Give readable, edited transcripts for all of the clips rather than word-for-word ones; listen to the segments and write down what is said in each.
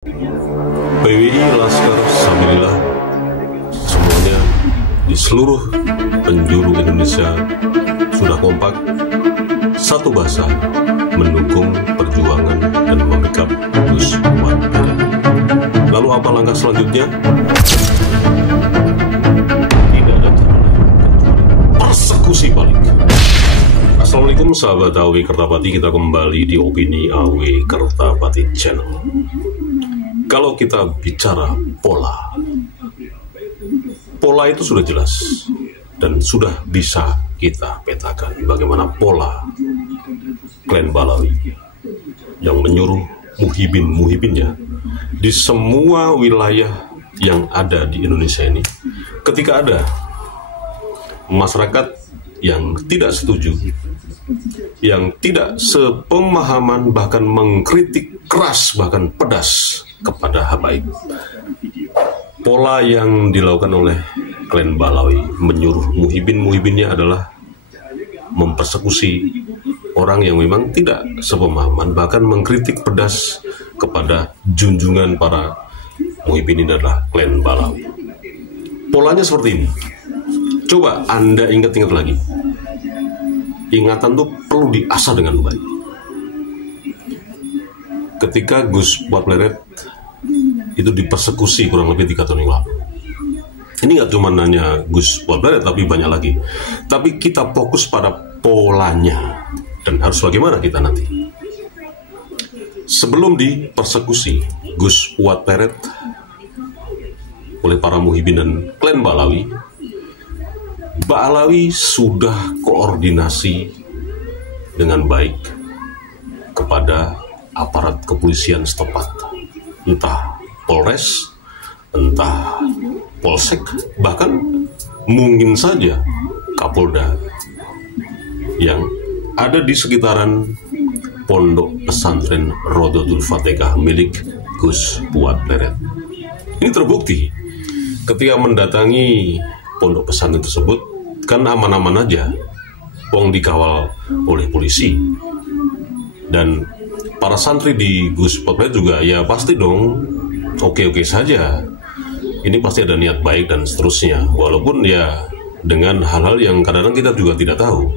PWI Laskar Sabilillah semuanya di seluruh penjuru Indonesia sudah kompak satu bahasa mendukung perjuangan dan membackup Gus Muhammad Peret. Lalu apa langkah selanjutnya? Tidak ada cara lain kecuali persekusi balik. Assalamualaikum sahabat AW Kertapati, kita kembali di Opini AW Kertapati Channel. Kalau kita bicara pola itu sudah jelas dan sudah bisa kita petakan bagaimana pola klan Balawi yang menyuruh muhibin-muhibinnya di semua wilayah yang ada di Indonesia ini. Ketika ada masyarakat yang tidak setuju, yang tidak sepemahaman, bahkan mengkritik keras, bahkan pedas kepada habaib, pola yang dilakukan oleh klan Balawi menyuruh muhibin-muhibinnya adalah mempersekusi orang yang memang tidak sepemahaman, bahkan mengkritik pedas kepada junjungan para muhibin. Ini adalah klan Balawi. Polanya seperti ini. Coba Anda ingat-ingat lagi. Ingatan itu perlu diasah dengan baik. Ketika Gus Muhammad Peret itu dipersekusi kurang lebih 3 tahun yang lalu. Ini nggak cuma nanya Gus Muhammad Peret, tapi banyak lagi. Tapi kita fokus pada polanya dan harus bagaimana kita nanti. Sebelum dipersekusi Gus Muhammad Peret oleh para muhibin dan klan Balawi sudah koordinasi dengan baik kepada aparat kepolisian setempat, entah Polres, entah Polsek, bahkan mungkin saja Kapolda yang ada di sekitaran Pondok Pesantren Rodotul Fatihah milik Gus Muhammad Peret. Ini terbukti ketika mendatangi pondok pesantren tersebut, kan aman-aman aja, wong dikawal oleh polisi. Dan para santri di Gus Muhammad Peret juga ya pasti dong oke-oke saja. Ini pasti ada niat baik dan seterusnya, walaupun ya dengan hal-hal yang kadang-kadang kita juga tidak tahu.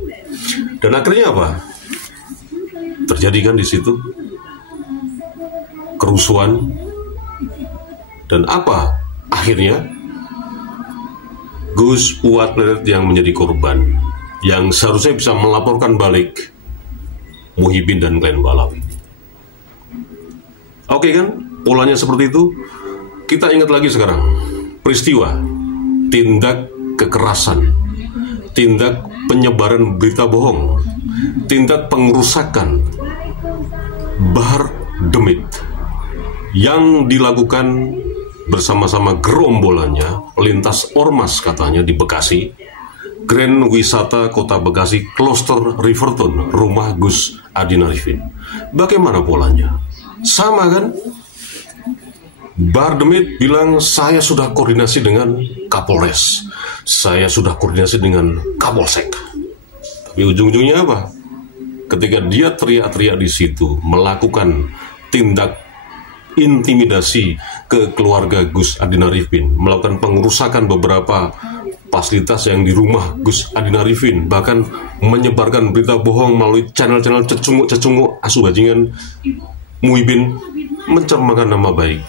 Dan akhirnya apa? Terjadi kan di situ kerusuhan. Dan apa akhirnya? Gus Muhammad Peret yang menjadi korban, yang seharusnya bisa melaporkan balik muhibin dan klan Balawi. Oke kan, polanya seperti itu. Kita ingat lagi sekarang peristiwa tindak kekerasan, tindak penyebaran berita bohong, tindak pengerusakan Bahar Demit yang dilakukan bersama-sama gerombolannya lintas ormas katanya di Bekasi, Grand Wisata Kota Bekasi, Kloster Riverton, rumah Gus Adin Arifin. Bagaimana polanya? Sama kan? Bahar Demit bilang, saya sudah koordinasi dengan Kapolres, saya sudah koordinasi dengan Kapolsek. Tapi ujung-ujungnya apa? Ketika dia teriak-teriak di situ, melakukan tindak intimidasi ke keluarga Gus Adin Arifin, melakukan pengerusakan beberapa fasilitas yang di rumah Gus Adin Arifin, bahkan menyebarkan berita bohong melalui channel-channel cecunguk asu bajingan muhibin, mencerminkan nama baik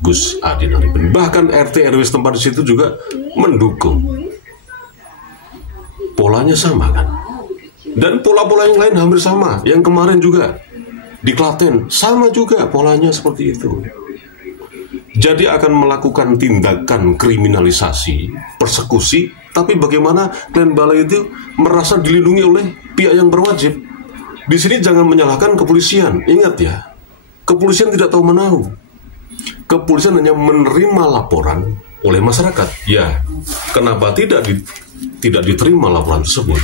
Gus Adin Arifin. Bahkan RT RW setempat di situ juga mendukung. Polanya sama kan? Dan pola-pola yang lain hampir sama. Yang kemarin juga di Klaten sama juga polanya seperti itu. Jadi akan melakukan tindakan kriminalisasi, persekusi, tapi bagaimana klan Balawi itu merasa dilindungi oleh pihak yang berwajib. Di sini jangan menyalahkan kepolisian. Ingat ya, kepolisian tidak tahu menahu. Kepolisian hanya menerima laporan oleh masyarakat. Ya, kenapa tidak diterima laporan tersebut?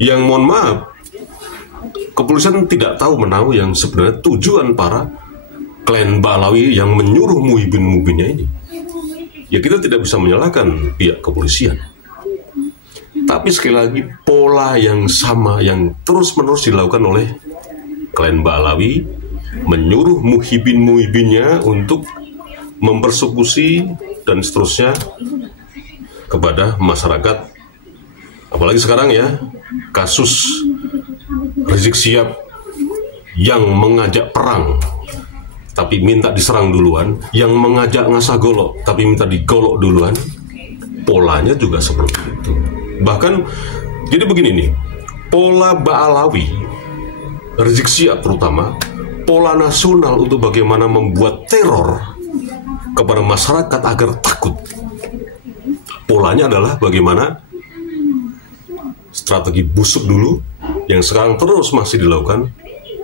Yang mohon maaf, kepolisian tidak tahu menahu yang sebenarnya tujuan para klan Balawi yang menyuruh muhibin-muhibinnya ini. Ya kita tidak bisa menyalahkan pihak kepolisian. Tapi sekali lagi pola yang sama yang terus-menerus dilakukan oleh klan Balawi menyuruh muhibin-muhibinnya untuk mempersekusi dan seterusnya kepada masyarakat. Apalagi sekarang ya, kasus Rizik Syihab yang mengajak perang tapi minta diserang duluan, yang mengajak ngasah golok tapi minta digolok duluan, polanya juga seperti itu. Bahkan jadi begini nih, pola Ba'alawi Rizik Syihab terutama, pola nasional untuk bagaimana membuat teror kepada masyarakat agar takut. Polanya adalah bagaimana strategi busuk dulu yang sekarang terus masih dilakukan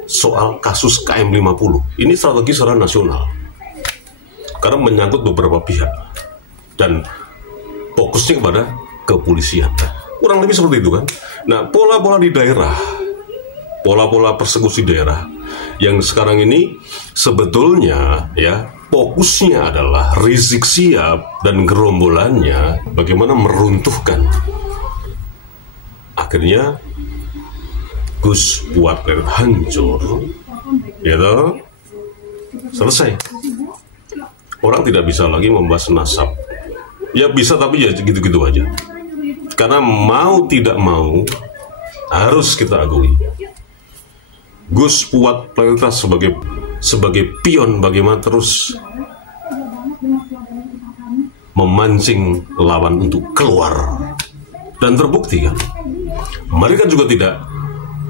soal kasus KM50. Ini strategi secara nasional karena menyangkut beberapa pihak dan fokusnya kepada kepolisian. Kurang lebih seperti itu kan. Nah, pola-pola di daerah, pola-pola persekusi daerah yang sekarang ini sebetulnya ya fokusnya adalah Rizik Syihab dan gerombolannya bagaimana meruntuhkan. Akhirnya Gus Fuad hancur, gitu, selesai. Orang tidak bisa lagi membahas nasab. Ya bisa, tapi ya gitu-gitu aja. Karena mau tidak mau harus kita akui Gus Fuad sebagai pion bagaimana terus memancing lawan untuk keluar, dan terbukti kan.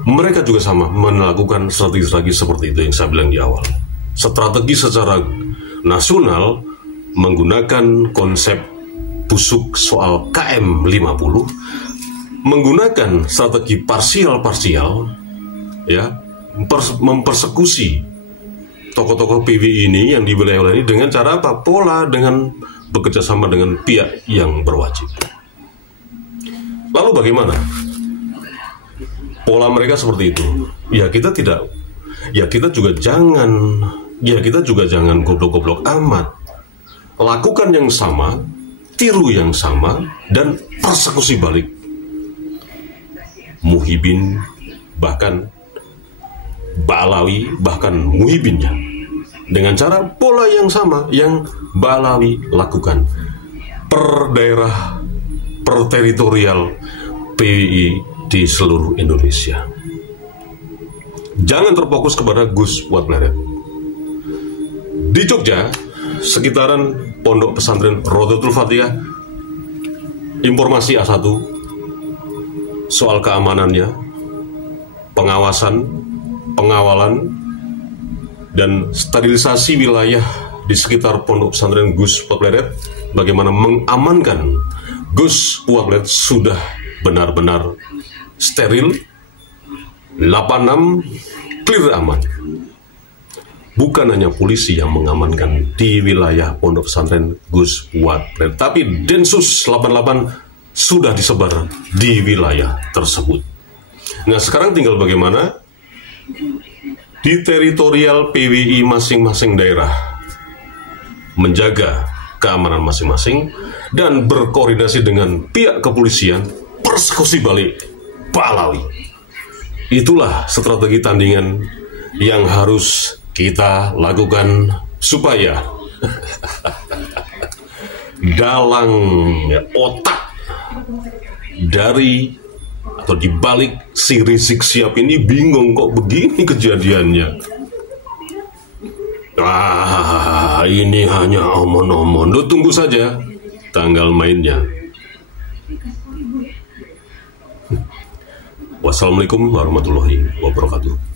Mereka juga sama melakukan strategi seperti itu yang saya bilang di awal. Strategi secara nasional menggunakan konsep busuk soal KM50, menggunakan strategi parsial ya, mempersekusi tokoh-tokoh PWI ini yang di wilayah ini dengan cara apa? Pola dengan bekerja sama dengan pihak yang berwajib. Lalu bagaimana? Pola mereka seperti itu. Ya kita juga jangan goblok-goblok amat. Lakukan yang sama, tiru yang sama, dan persekusi balik. Muhibin, bahkan Ba'alawi, bahkan muhibinnya dengan cara pola yang sama yang Ba'alawi lakukan per daerah, per teritorial PWI di seluruh Indonesia. Jangan terfokus kepada Gus Fuad Pleret. Di Jogja, sekitaran Pondok Pesantren Rodotul Fatihah, informasi A1 soal keamanannya, pengawasan, pengawalan, dan sterilisasi wilayah di sekitar Pondok Pesantren Gus Fuad Pleret, bagaimana mengamankan Gus Fuad Pleret sudah benar-benar steril, 86 clear aman. Bukan hanya polisi yang mengamankan di wilayah Pondok Pesantren Gus Fuad Pleret, tapi Densus 88 sudah disebar di wilayah tersebut. Nah, sekarang tinggal bagaimana di teritorial PWI masing-masing daerah menjaga keamanan masing-masing dan berkoordinasi dengan pihak kepolisian, persekusi balik Ba'alawi. Itulah strategi tandingan yang harus kita lakukan supaya dalang otak dari atau dibalik si Rizik Syihab ini bingung kok begini kejadiannya. Ini hanya omon-omon. Lo tunggu saja tanggal mainnya. Wassalamualaikum warahmatullahi wabarakatuh.